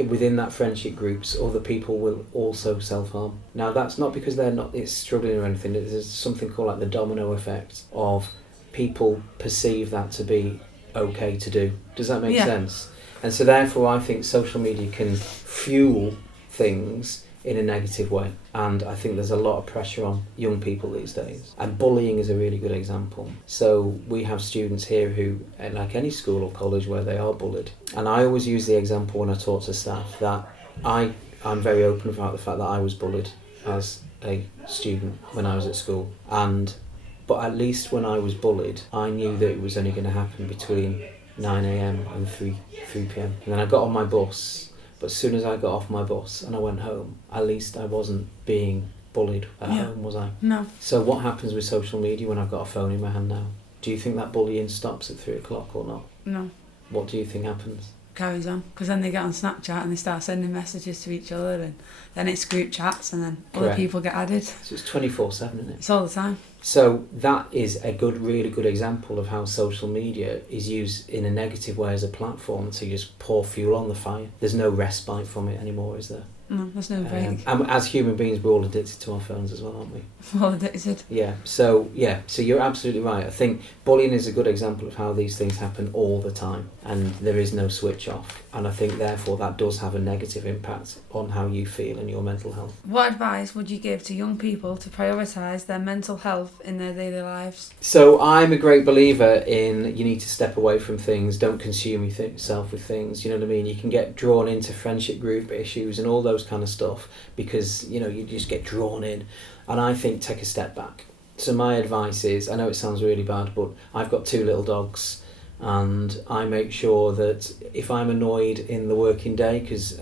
within that friendship groups, other people will also self-harm. Now, that's not because it's struggling or anything. There's something called the domino effect of people perceive that to be okay to do. Does that make sense? And so therefore, I think social media can fuel things in a negative way. And I think there's a lot of pressure on young people these days. And bullying is a really good example. So we have students here who, like any school or college, where they are bullied. And I always use the example when I talk to staff that I'm very open about the fact that I was bullied as a student when I was at school. But at least when I was bullied, I knew that it was only going to happen between 9 a.m. and 3 p.m. And then I got on my bus. But as soon as I got off my bus and I went home, at least I wasn't being bullied at home, was I? No. So what happens with social media when I've got a phone in my hand now? Do you think that bullying stops at 3 o'clock or not? No. What do you think happens? Carries on, because then they get on Snapchat and they start sending messages to each other, and then it's group chats, and then other people get added. So it's 24/7, isn't it? It's all the time. So that is a really good example of how social media is used in a negative way as a platform to just pour fuel on the fire. There's no respite from it anymore, is there? No, there's no break. And as human beings, we're all addicted to our phones as well, aren't we? All addicted. So you're absolutely right. I think bullying is a good example of how these things happen all the time, and there is no switch off. And I think therefore that does have a negative impact on how you feel and your mental health. What advice would you give to young people to prioritise their mental health in their daily lives? So I'm a great believer in you need to step away from things, don't consume yourself with things, you know what I mean? You can get drawn into friendship group issues and all those kind of stuff because, you just get drawn in. And I think take a step back. So my advice is, I know it sounds really bad, but I've got 2 little dogs. And I make sure that if I'm annoyed in the working day, because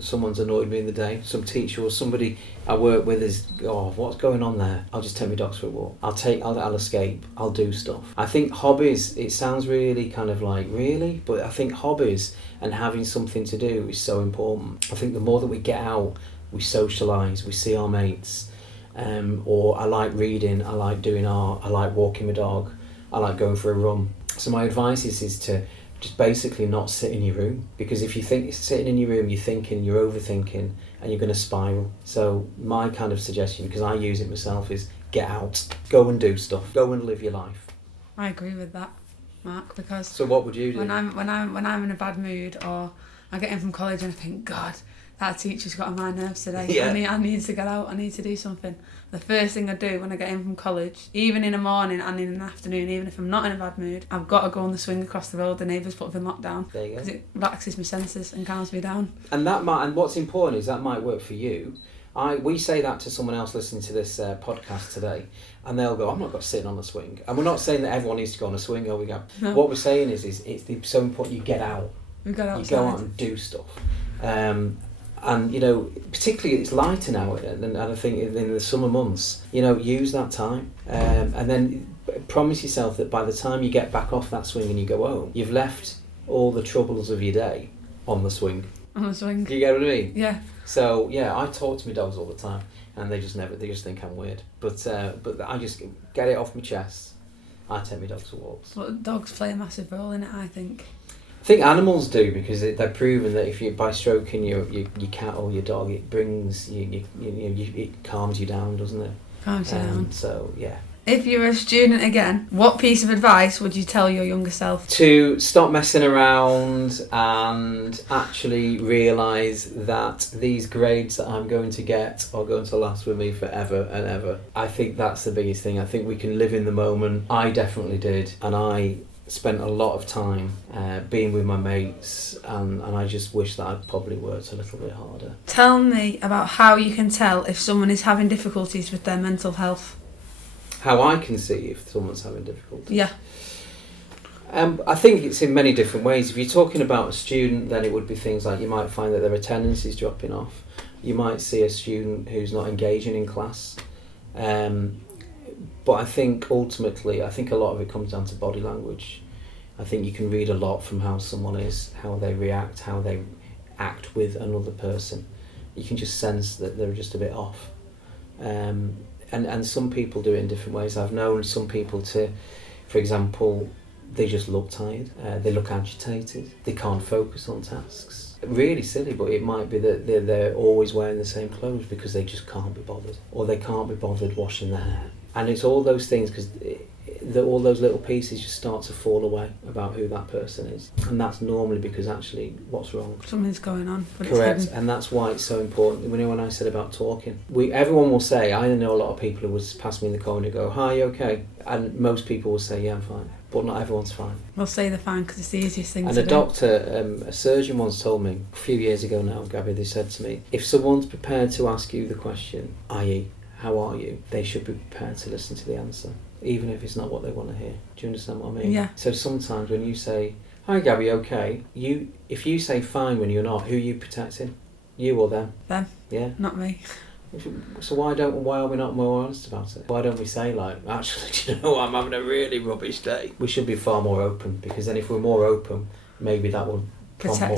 someone's annoyed me in the day, some teacher or somebody I work with is, what's going on there? I'll just take my dogs for a walk. I'll escape. I'll do stuff. I think hobbies, it sounds really kind of like, really? But I think hobbies and having something to do is so important. I think the more that we get out, we socialise, we see our mates, or I like reading, I like doing art, I like walking my dog, I like going for a run. So my advice is to just basically not sit in your room, because if you think sitting in your room, you're overthinking, and you're going to spiral. So my kind of suggestion, because I use it myself, is get out, go and do stuff, go and live your life. I agree with that, Mark, because so what would you do? when I'm in a bad mood, or I get in from college and I think, God, That teacher's got on my nerves today. Yeah. I need to get out. I need to do something. The first thing I do when I get in from college, even in the morning and in the afternoon, even if I'm not in a bad mood, I've got to go on the swing across the road. The neighbours put up in lockdown. There you go. Because it relaxes my senses and calms me down. And what's important is that might work for you. We say that to someone else listening to this podcast today, and they'll go, I'm not going to sit on the swing. And we're not saying that everyone needs to go on a swing, are we, Gab? No. What we're saying is it's so important you get out. We go outside. You go out and do stuff. And, you know, particularly it's lighter now, and I think in the summer months, you know, use that time. And then promise yourself that by the time you get back off that swing and you go home, you've left all the troubles of your day on the swing. On the swing. Do you get what I mean? Yeah. So yeah, I talk to my dogs all the time, and they just think I'm weird. But I just get it off my chest. I take my dogs for walks. But dogs play a massive role in it, I think. I think animals do, because they're proven that if you by stroking your cat or your dog, it brings it calms you down, doesn't it? Calms you down. So yeah. If you were a student again, what piece of advice would you tell your younger self? To stop messing around and actually realise that these grades that I'm going to get are going to last with me forever and ever. I think that's the biggest thing. I think we can live in the moment. I definitely did, and I spent a lot of time being with my mates, and I just wish that I'd probably worked a little bit harder. Tell me about how you can tell if someone is having difficulties with their mental health. How I can see if someone's having difficulty. Yeah. I think it's in many different ways. If you're talking about a student, then it would be things like you might find that their attendance is dropping off. You might see a student who's not engaging in class. But I think ultimately, a lot of it comes down to body language. I think you can read a lot from how someone is, how they react, how they act with another person. You can just sense that they're just a bit off. And some people do it in different ways. I've known some people to, for example, they just look tired, they look agitated, they can't focus on tasks. Really silly, but it might be that they're always wearing the same clothes because they just can't be bothered, or they can't be bothered washing their hair. And it's all those things, because all those little pieces just start to fall away about who that person is, and that's normally because actually what's wrong, Something's going on, but correct. it's hidden. And that's why it's so important. When I said about talking, everyone will say, I know a lot of people who will pass me in the corner and go, hi, you okay? And most people will say, yeah, I'm fine, but not everyone's fine. We'll say they're fine because it's the easiest thing And to a do. doctor, a surgeon once told me a few years ago now, Gabby, they said to me, if someone's prepared to ask you the question, i.e. how are you, they should be prepared to listen to the answer, even if it's not what they want to hear. Do you understand what I mean? Yeah. So sometimes when you say, hi Gabby, okay, if you say fine when you're not, who are you protecting? You or them? Them. Yeah. Not me. So why are we not more honest about it? Why don't we say, like, actually, do you know, I'm having a really rubbish day? We should be far more open, because then if we're more open, maybe that will Protect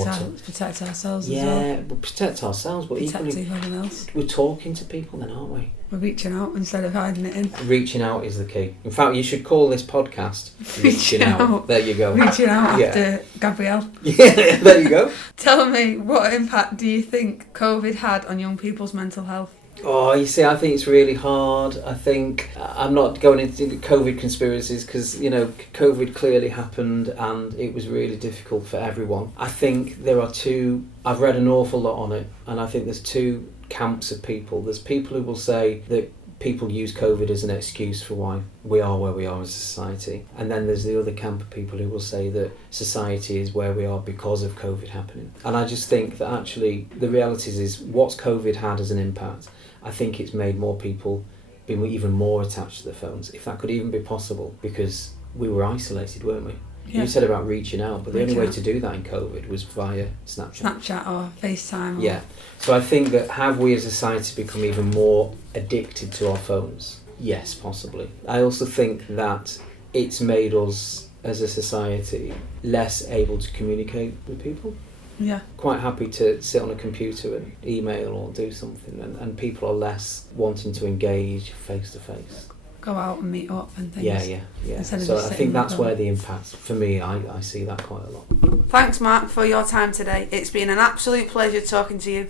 ourselves as well. Yeah, we'll protect ourselves, but Protect equally everyone else. we're talking to people then, aren't we? We're reaching out instead of hiding it in. Reaching out is the key. In fact, you should call this podcast Reaching Out. There you go. Reaching out Yeah. after Gabrielle. Yeah, there you go. Tell me, what impact do you think COVID had on young people's mental health? Oh, you see, I think it's really hard. I think I'm not going into COVID conspiracies because, you know, COVID clearly happened and it was really difficult for everyone. I think I've read an awful lot on it, and I think there's two camps of people. There's people who will say that people use COVID as an excuse for why we are where we are as a society. And then there's the other camp of people who will say that society is where we are because of COVID happening. And I just think that actually the reality is what's COVID had as an impact. I think it's made more people be even more attached to their phones, if that could even be possible, because we were isolated, weren't we? Yeah. You said about reaching out, but the only Reaching way out. to do that in COVID was via Snapchat. Snapchat or FaceTime? Or... Yeah. So I think that have we as a society become even more addicted to our phones? Yes, possibly. I also think that it's made us as a society less able to communicate with people. Yeah. Quite happy to sit on a computer and email or do something, and people are less wanting to engage face to face. Go out and meet up and things. Yeah. Instead of So just I sitting think in the that's phone. where the impact, for me, I see that quite a lot. Thanks, Mark, for your time today. It's been an absolute pleasure talking to you.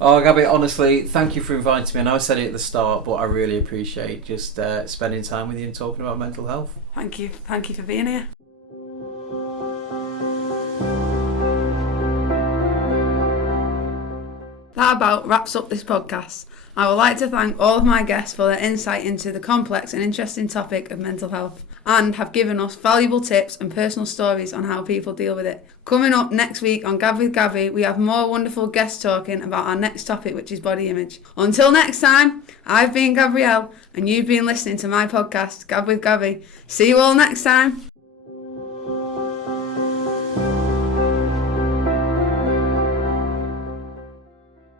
Oh, Gabby, honestly, thank you for inviting me. I know I said it at the start, but I really appreciate just spending time with you and talking about mental health. Thank you for being here. that about wraps up this podcast. I would like to thank all of my guests for their insight into the complex and interesting topic of mental health and have given us valuable tips and personal stories on how people deal with it. Coming up next week on Gab with Gabby, we have more wonderful guests talking about our next topic, which is body image. Until next time, I've been Gabrielle and you've been listening to my podcast, Gab with Gabby. See you all next time.